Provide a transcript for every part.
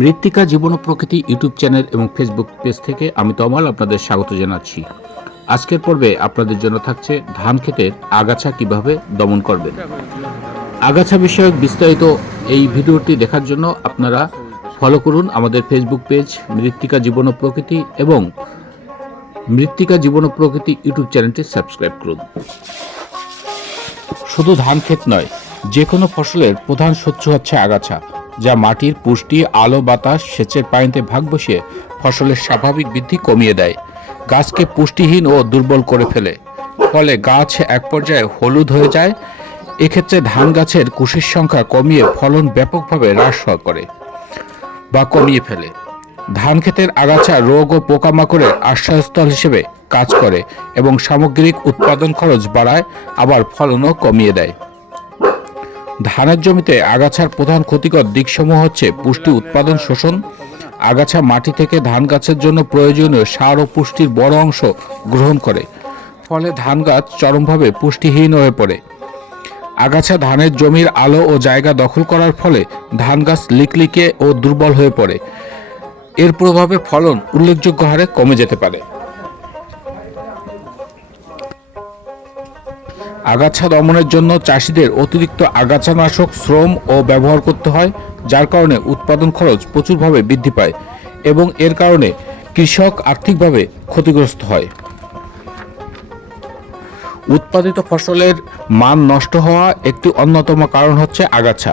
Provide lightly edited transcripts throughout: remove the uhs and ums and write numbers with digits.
মৃত্তিকা জীবন ও প্রকৃতি YouTube channel এবং ফেসবুক পেজ থেকে আমি তমাল আপনাদের স্বাগত জানাচ্ছি। আজকের পর্বে আপনাদের জন্য থাকছে ধান ক্ষেতের আগাছা কিভাবে দমন করবেন। আগাছা বিষয়ক বিস্তারিত এই ভিডিওটি দেখার জন্য আপনারা ফলো করুন আমাদের ফেসবুক পেজ মৃত্তিকা জীবন ও প্রকৃতি এবং মৃত্তিকা জীবন ও প্রকৃতি ইউটিউব চ্যানেলটি সাবস্ক্রাইব করুন। শুধু ধান ক্ষেত নয়, যে কোনো ফসলের প্রধান শত্রু হচ্ছে আগাছা, যা মাটির পুষ্টি, আলো, বাতাস, সেচের পানিতে ভাগ বসিয়ে ফসলের স্বাভাবিক বৃদ্ধি কমিয়ে দেয়, গাছকে পুষ্টিহীন ও দুর্বল করে ফেলে। ফলে গাছ এক পর্যায়ে হলুদ হয়ে যায়। এক্ষেত্রে ধান গাছের কুশির সংখ্যা কমিয়ে ফলন ব্যাপকভাবে হ্রাস করে বা কমিয়ে ফেলে। ধান ক্ষেতের আগাছা রোগ ও পোকামাকড়ের আশ্রয়স্থল হিসেবে কাজ করে এবং সামগ্রিক উৎপাদন খরচ বাড়ায়, আবার ফলনও কমিয়ে দেয়। ধানের জমিতে আগাছার প্রধান ক্ষতিকর দিকসমূহ হচ্ছে পুষ্টি উৎপাদন শোষণ। আগাছা মাটি থেকে ধান গাছের জন্য প্রয়োজনীয় সার ও পুষ্টির বড় অংশ গ্রহণ করে, ফলে ধান গাছ চরমভাবে পুষ্টিহীন হয়ে পড়ে। আগাছা ধানের জমির আলো ও জায়গা দখল করার ফলে ধান গাছ লিকলিকে ও দুর্বল হয়ে পড়ে। এর প্রভাবে ফলন উল্লেখযোগ্য হারে কমে যেতে পারে। আগাছা দমনের জন্য চাষিদের অতিরিক্ত আগাছানাশক শ্রম ও ব্যবহার করতে হয়, যার কারণে উৎপাদন খরচ প্রচুরভাবে বৃদ্ধি পায় এবং এর কারণে কৃষক আর্থিকভাবে ক্ষতিগ্রস্ত হয়। উৎপাদিত ফসলের মান নষ্ট হওয়া একটি অন্যতম কারণ হচ্ছে আগাছা।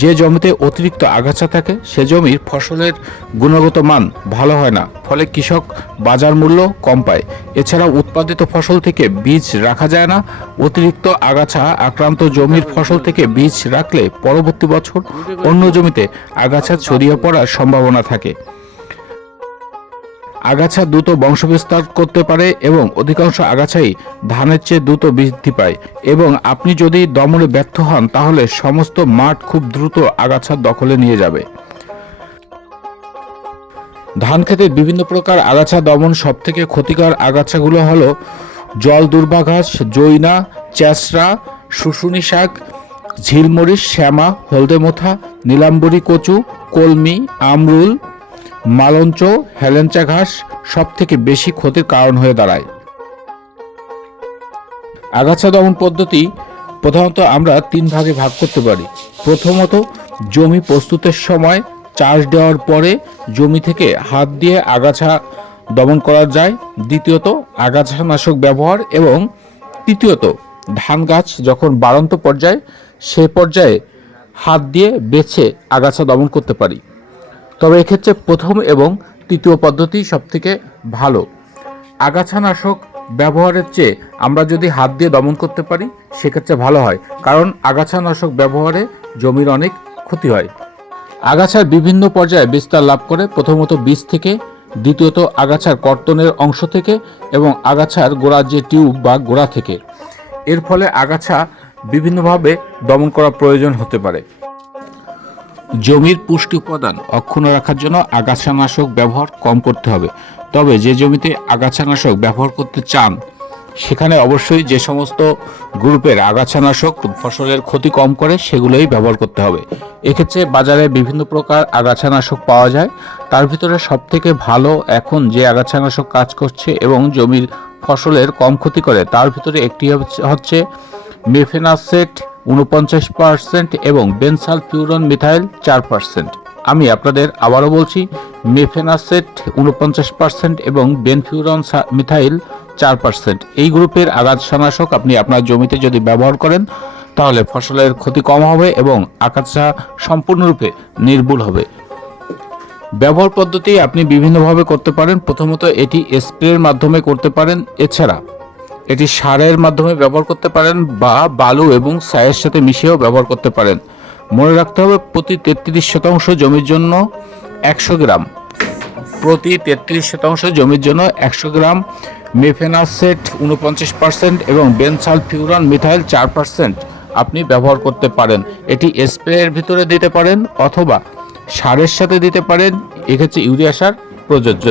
যে জমিতে অতিরিক্ত আগাছা থাকে সে জমির ফসলের গুণগত মান ভালো হয় না, ফলে কৃষক বাজার মূল্য কম পায়। এছাড়াও উৎপাদিত ফসল থেকে বীজ রাখা যায় না। অতিরিক্ত আগাছা আক্রান্ত জমির ফসল থেকে বীজ রাখলে পরবর্তী বছর অন্য জমিতে আগাছা ছড়িয়ে পড়ার সম্ভাবনা থাকে। আগাছা দ্রুত বংশবিস্তার করতে পারে এবং অধিকাংশ আগাছাই ধানের চেয়ে দ্রুত বৃদ্ধি পায়, এবং আপনি যদি দমনে ব্যর্থ হন তাহলে সমস্ত মাঠ খুব দ্রুত আগাছার দখলে নিয়ে যাবে। ধান খেতে বিভিন্ন প্রকার আগাছা দমন সবথেকে ক্ষতিকর আগাছাগুলো হলো জল দুর্বা ঘাস, জৈনা, চ্যাঁচড়া, শুশুনি শাক, ঝিলমরিচ, শ্যামা, হলদে মোথা, নীলাম্বরী কচু, কলমি, আমরুল, মালঞ্চ, হেলেঞ্চা ঘাস সব থেকে বেশি ক্ষতির কারণ হয়ে দাঁড়ায়। আগাছা দমন পদ্ধতি প্রধানত আমরা তিন ভাগে ভাগ করতে পারি। প্রথমত, জমি প্রস্তুতের সময় চাষ দেওয়ার পরে জমি থেকে হাত দিয়ে আগাছা দমন করা যায়। দ্বিতীয়ত, আগাছানাশক ব্যবহার, এবং তৃতীয়ত, ধান গাছ যখন বাড়ন্ত পর্যায়ে সে পর্যায়ে হাত দিয়ে বেছে আগাছা দমন করতে পারি। তবে এক্ষেত্রে প্রথম এবং তৃতীয় পদ্ধতি সবথেকে ভালো। আগাছানাশক ব্যবহারের চেয়ে আমরা যদি হাত দিয়ে দমন করতে পারি সেক্ষেত্রে ভালো হয়, কারণ আগাছানাশক ব্যবহারে জমির অনেক ক্ষতি হয়। আগাছার বিভিন্ন পর্যায়ে বিস্তার লাভ করে, প্রথমত বীজ থেকে, দ্বিতীয়ত আগাছার কর্তনের অংশ থেকে, এবং আগাছার গোড়ার যে টিউব বা গোড়া থেকে। এর ফলে আগাছা বিভিন্নভাবে দমন করা প্রয়োজন হতে পারে। জমির পুষ্টি উপাদান অক্ষুণ্ণ রাখার জন্য আগাছানাশক ব্যবহার কম করতে হবে। তবে যে জমিতে আগাছানাশক ব্যবহার করতে চান সেখানে অবশ্যই যে সমস্ত গ্রুপের আগাছানাশক ফসলের ক্ষতি কম করে সেগুলোই ব্যবহার করতে হবে। এক্ষেত্রে বাজারে বিভিন্ন প্রকার আগাছানাশক পাওয়া যায়। তার ভিতরে সবথেকে ভালো এখন যে আগাছানাশক কাজ করছে এবং জমির ফসলের কম ক্ষতি করে তার ভিতরে একটি হচ্ছে মেফেনাসেট 49% এবং বেনসালফিউরন মিথাইল 4%। আমি আপনাদের আবারও বলছি, মেফেনাসেট 49% এবং বেনফিউরন মিথাইল 4%। এই গ্রুপের আগাছানাশক আপনি আপনার জমিতে যদি ব্যবহার করেন তাহলে ফসলের ক্ষতি কম হবে এবং আগাছা সম্পূর্ণরূপে নির্মূল হবে। ব্যবহার পদ্ধতি আপনি বিভিন্নভাবে করতে পারেন। প্রথমত, এটি স্প্রের মাধ্যমে করতে পারেন। এছাড়া এটি সারের মাধ্যমে ব্যবহার করতে পারেন বা বালু এবং ছাইয়ের সাথে মিশিয়েও ব্যবহার করতে পারেন। মনে রাখতে হবে, প্রতি 33% জমির জন্য 100 গ্রাম, প্রতি 33% জমির জন্য 100 গ্রাম মেফেনাসেট 49% এবং বেনসালফিউরন মিথাইল 4% আপনি ব্যবহার করতে পারেন। এটি স্প্রের ভিতরে দিতে পারেন অথবা সারের সাথে দিতে পারেন। এক্ষেত্রে ইউরিয়া সার প্রযোজ্য।